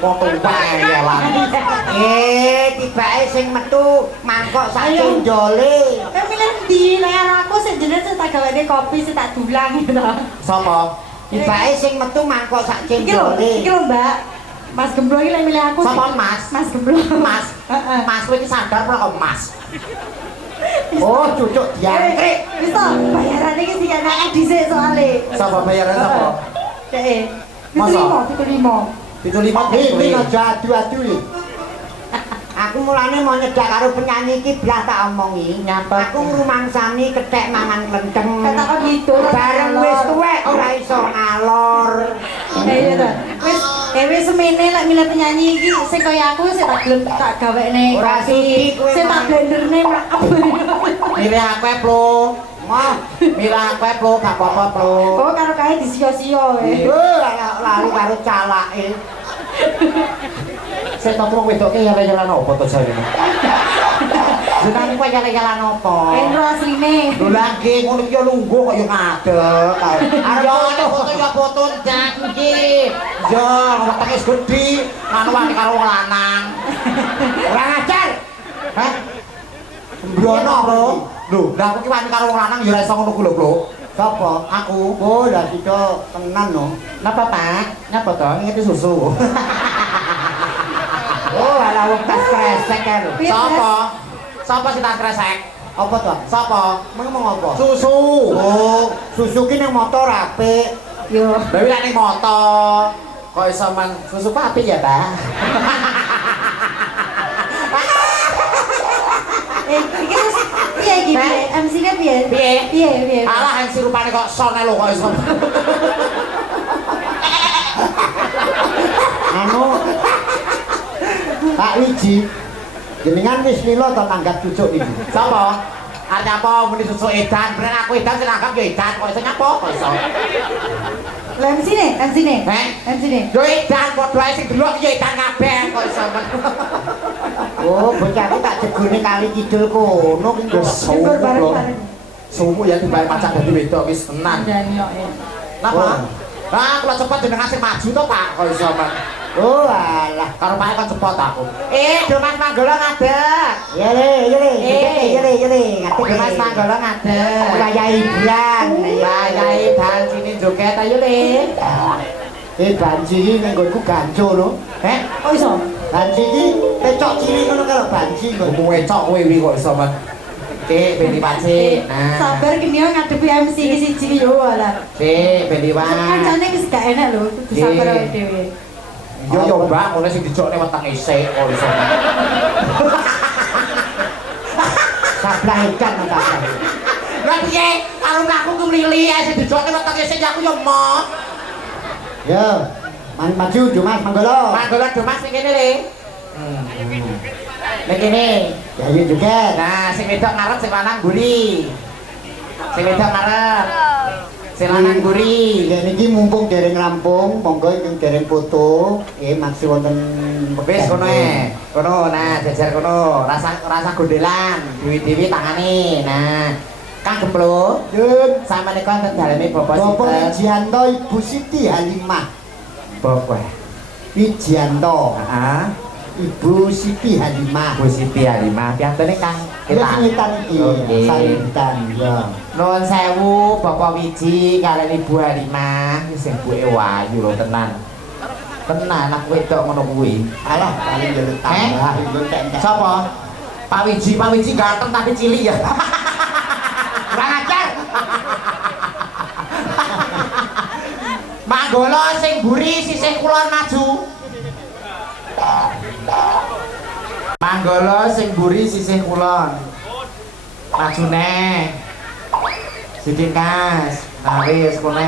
Foto bayaran. Tibake sing metu mangkok sak cendole. Milih ndi nek aku sing jenenge sing tak gawene kopi sing tak dulang gitu. Sapa? Tibake sing metu mangkok sak cendole. Iki lho, Mbak. Mas Gemblo iki lek milih aku. Sapa Mas? Mas Gemblo. Mas. Mas kowe iki sadar ora kok Mas? Oh, cucuk diangkrik. Wis to, bayaran iki sing enak dhisik soalé. Sapa bayaran sapa? Dek. Masa? 75. Ini aja adu-adu iki. Aku mulane mau nyedak karo penyanyi iki blah tak omongi. Aku ngrumangsani kethek mangan klenteng. Katakan gitu. Bareng wis tuwek ora iso ngalor. Iya to. Wis semene lek milih penyanyi iki sing kaya aku sing tak gelem tak gawekne. Ora sudi kowe. Sing tak blenderne mrakep. Milih aku plo. Mau milih aku plo gak apa-apa plo. Oh karo kae disio-sio wae. Lali karo calake. Saya tak perlu wedok ke jalan-jalan apa tuh saya ini? Jenang kok jalan-jalan apa? Endro asline. Lho lagi ngono iki lungguh kok yo ngadeg. Ayo ana foto ya foto janji. Yo wetenge gedhi, anu wani karo wong lanang. Ora ngajar. Hah? Mbrono, Bro. Lho, lah aku ki wani karo wong lanang yo ora iso ngono ku lho, Bro. Sapa? Aku. Oh, lah kita tenan no. Napa, Pak? Napa to? Ngeti susu. Oh, ala wong tas kresek kan. Sapa? Sapa sing tas kresek? Apa to? Sapa? Ngomong apa? Susu. Oh, susu ki ning motor apik. Yo. Dewi lek ning motor. Kok iso man susu apik ya, Pak? Iki wis piye iki? MC-ne piye? Piye? Alah MC rupane kok sone lho kok iso. Anu Pak Wiji, jenengan wis lila to nanggap cucuk iki. Sapa? Arep apa muni cucuk edan, bener aku edan sing nanggap ya edan kok iso nyapa kok iso. Lah MC-ne. Yo edan padha ae sing delok ya edan kabeh kok iso. Oh, bocah aku tak jegone kali kidul kono ki Syukur bareng-bareng. Sumu ya dibayar pacak dadi wedok wis tenan. Napa? Ah, kalau cepat jenengan sing maju to, Pak. Kok iso, Pak? Oh, alah, karo Pak kan cepot aku. Mas Manggolo ngadeg. Iya le. Ngadeg Mas Manggolo ngadeg. Wayahe Ibran. Wayahe Ibran sini joget ayo le. Banji iki ning nggonku ganjo lho. Oh iso. Banji iki pecok cilik ngono karo banji kok. Wecok kowe iki kok iso, Mas. Bendi Pacik. Nah. Sabar ki mio ngadepi MC iki siji yo alah. Bendi Pak. Kancane wis gak enak lho, kudu sabar awake dhewe. Yo Mbak, ngono sing dijokne wetenge isik kok iso. Sablah ikan ta. Lah piye? Karo aku ku mlili ae sing dijokne wetenge isik aku yo emoh. Yo, maju Dumas Manggolo. Manggolo Dumas sing kene le. Nek kene, ya iya juga. Nah, sing wedok ngarep sing lanang mburi. Sing wedok ngarep. Sing lanang mburi. Ya niki mumpung dereng rampung, monggo ingkang dereng foto, maksud wonten wis kono ae. Kono nah jajar kono, rasa gondelan, dewi-dewi tangane. Nah, Kang Gemplo, yun, sama nih konten daleme Bapak Wijianto Ibu Siti Halimah. Bapak Wijianto, Ibu Siti Halimah. Ibu Siti Halimah, piantone Kang Ngitan iki, Sarintan ya. Nuwun sewu Bapak Wiji kalian Ibu Halimah, sing buke wayu lho tenan. Tenan anak wedok ngono kuwi. Alah, paling yo tambah yo tek. Sapa? Pak Wiji ganteng tapi cilik ya. Kurang ajar. Manggolo sing mburi sisih kulon maju. Manggolo sing mburi sisih kulon. Maju neh. Sithik Kas. Nah wis kono.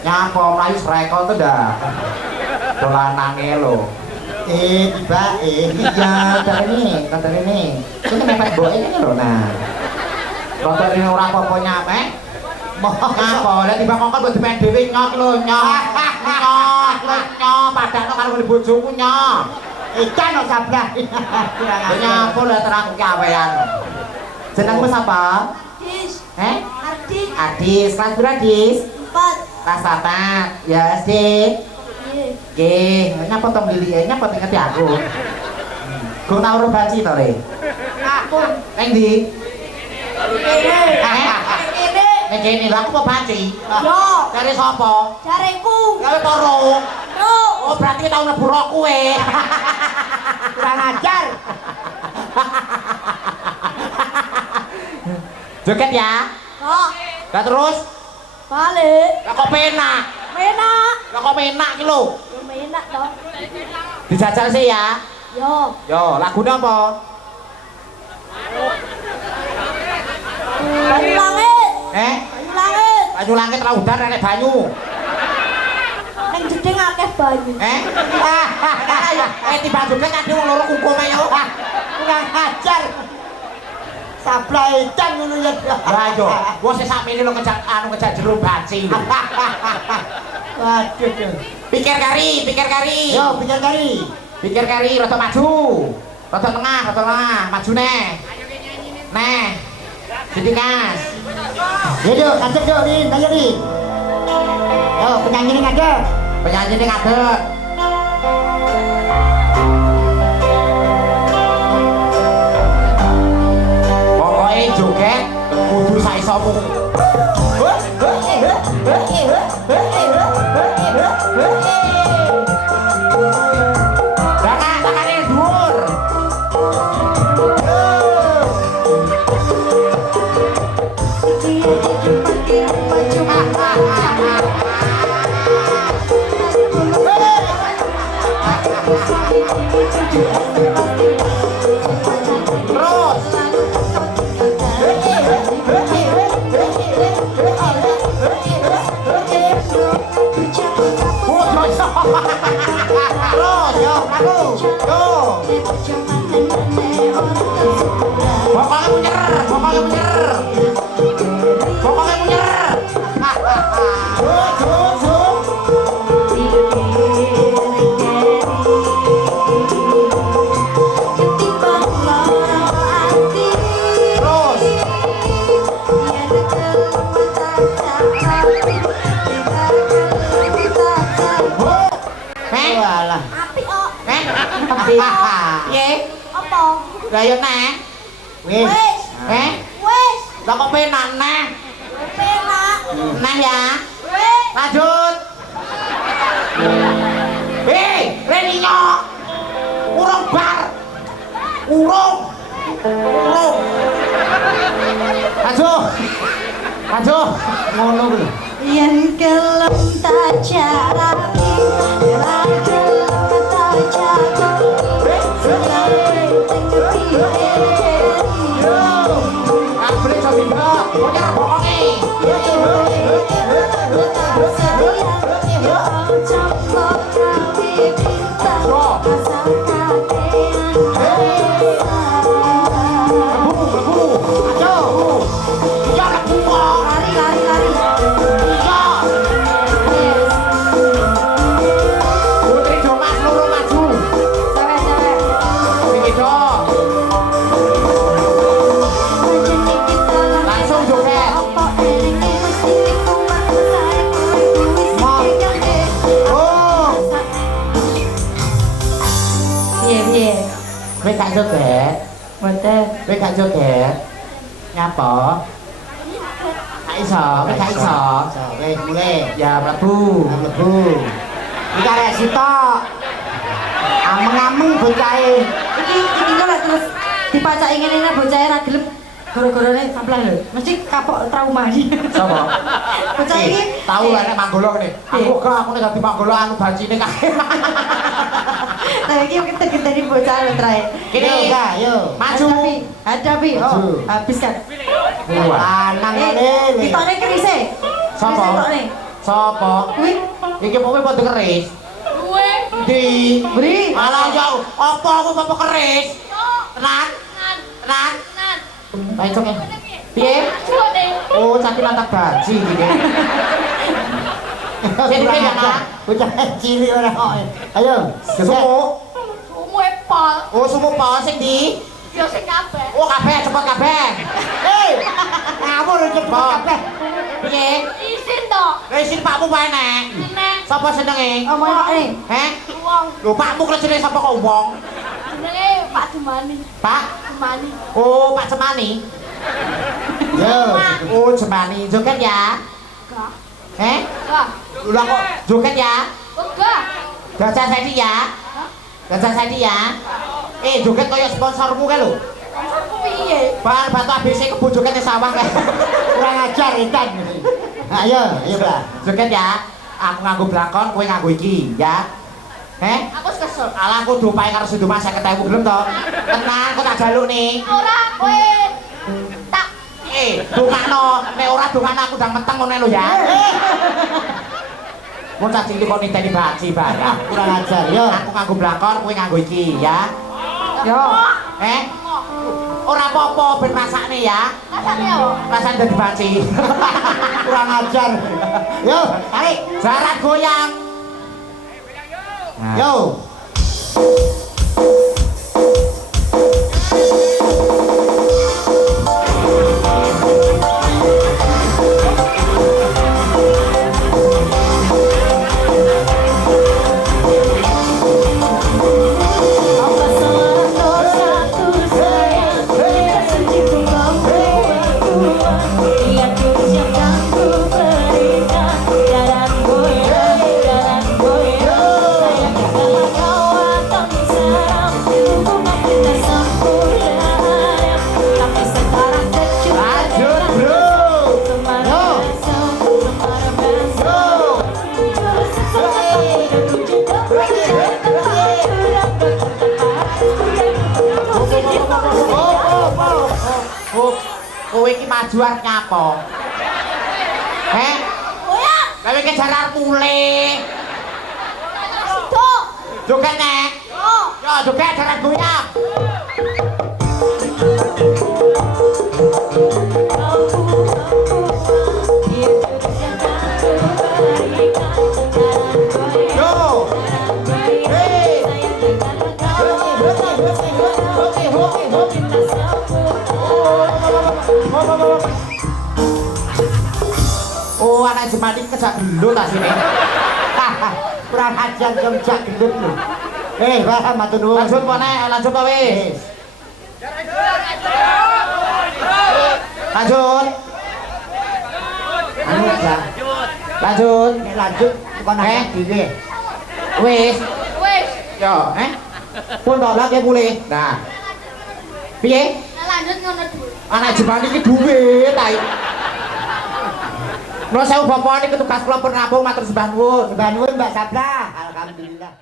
Nyapa mlayu sreko to dah. Dolanane lho. Tiba iya kata ini. Itu mepet boke iki lho nah. Bapak ini ora apa-apa nyampe. Ngapa? Lah tiba kongkon mbok dipen dhewe nyot lho, nyot. Nyot, padakno karo bojoku nyot. Ikan kok sablah. Nyapa lho terang ki awean. Jenengmu sapa? Adis. Adis, kelas berapa Adis? 4. Kelas 4. Ya, Adis. Nggih, nyapa to mlilike, nyapa teng ngerti aku. Gung tau ora baci to, Le? Ampun. Neng ndi? Kene. Kene. Nek kene lha aku mau baci. Yo. Cari sapa? Jareku. Gawe toro. Yo. Oh, berarti tau mlebu rok kowe. Kurang ajar. Joget ya. Kok. Lah terus, Balik. lah kok penak. Menak. Lah kok penak ki lho. Yo menak dong. Dijajal sih ya. Yo. Yo, lagune apa? Banyu langit. Eh? Banyu langit. Banyu langit ra udan nek banyu. Ning jeding akeh banyu. Tiba joget kan wong loro kukume yo. Kurang ajar. Sablai can ngono ya. Lah yo, wong sing sakmene lho ngejak jero baci lho. Waduh. Pikir kari. Yo, pikir kari. Pikir kari rada maju. Rada tengah, maju neh. Neh. Ditingas. Yo, ngadeg yo, Rin, ayo Rin. Yo, penyanyi ini ngadeg. Penyanyi ini ngadeg. Pokoknya joget kudu saisomu. Jangan tangannya dhuwur. Terus. Terus, yo, aku. Yo. Pokoknya munyer. Walah. Apik kok. Piye? Apa? Lah yo neh. Wis. Wis. Lah kok penak neh? Penak. Neh ya. Wis. Lanjut. Reninyo. Urung bar. Urung. Maju. Ngono kuwi. Yen kelem tak jarapi, ora kelem tak jago. Ambil coba bimba. Pokoknya pokoknya. Lebu. Ayo. Ya lebu kok. Lari. Iya. Putri Jomas loro maju. Cewek. Sini dong. Langsung joget. Oh. Piye? Wis gak joget. Mboten. Wis gak joget. Nyapa? Gak iso. Wis mulai. Ya mlebu. Iki arek sitok. Ameng-ameng bocahe. Iki kok lek terus dipacaki ngene bocah ra gelem gara-garane samplah lho. Mesti kapok trauma iki. Sopo? Bocah iki Tahu lah nek manggolo kene. Aku nek dadi manggolo anu bacine kae. Nah iki gede-gede bocah lho trae. Kene Yo. maju. Hadapi. Oh, Maju. habis kan. Wah. Lanang Eh, ngene. ditone kerise. Sopo? Ditone. Sopo? Kuwi Iki pokoke padha keris. Kuwe. Di beri. Alah jauh. Apa aku apa keris? Tenan? Tenan? Baik cok ya. Piye? Oh, caki lantak baji gitu. Sini piye ya, Bocah cilik ora kok. Ayo. Sumu. Sumu epal. Oh, sumu pa sing di. Yo sing kabeh. Oh kabeh cepet kabeh. Hei, ngawur iki cepet kabeh. Piye? Isin to. Lah isin pakmu wae nek. Seneng Sapa senenge? Omong ini. Heh? wong. Lho pakmu klecene sapa kok wong? Jenenge Pak Dumani. Pak? Dumani. Oh, Pak Cemani. Yo. Oh, Cemani. Joget ya? Enggak. Heh? Enggak. Ulah kok joget ya? Enggak. Gajah Sedi ya? Gajah Sedi ya? Joget kaya sponsormu kae lho. Sponsorku piye? Bar batu ABC kebo jogetnya sawang kae. Kurang ajar ikan. Ayo, ayo Pak. Joget ya? Aku nganggo blakon, kowe nganggo iki, ya? Heh? Aku wis kesel. Alah aku dupae karo Siduma 50.000 gelem to? Tenang, kok tak jaluk nih. Ora kowe tak Dungakno, nek ora dungakno aku ndang meteng ngene lho ya. Mun tak cilik kok niteni baci barang. Kurang ajar, yo. Aku nganggo blakon, kowe nganggo iki, ya. Yo. Ora apa-apa ben masakne ya. rasane apa? Rasane dadi baci. Kurang ajar. Yo, tarik. Jarak goyang. Yo. Lanjut, Bro. Kowe iki maju arep nyapa? Heh? Oya, Kowe iki jarar mulih. sido. Joget nek. Oh, Yo joget jarak goyang. Yo. Hey. Oh, anak Jemati kejak dulu tak sini. Kurang ajar jam gendut lu. Pak, matur nuwun. Lanjut mana? Lanjut apa wis? Lanjut. Anu ya. Lanjut. Nek lanjut kon Eh. nang dhewe. Wis. wis. Yo, pun tok lagi mulai. Nah. Piye? Lanjut ngono dulu. Anak Jemati iki duwe ta. Nuwun sewu bapak niki tugas kula pun rampung matur sembah nuwun. Mbak Sabra, alhamdulillah.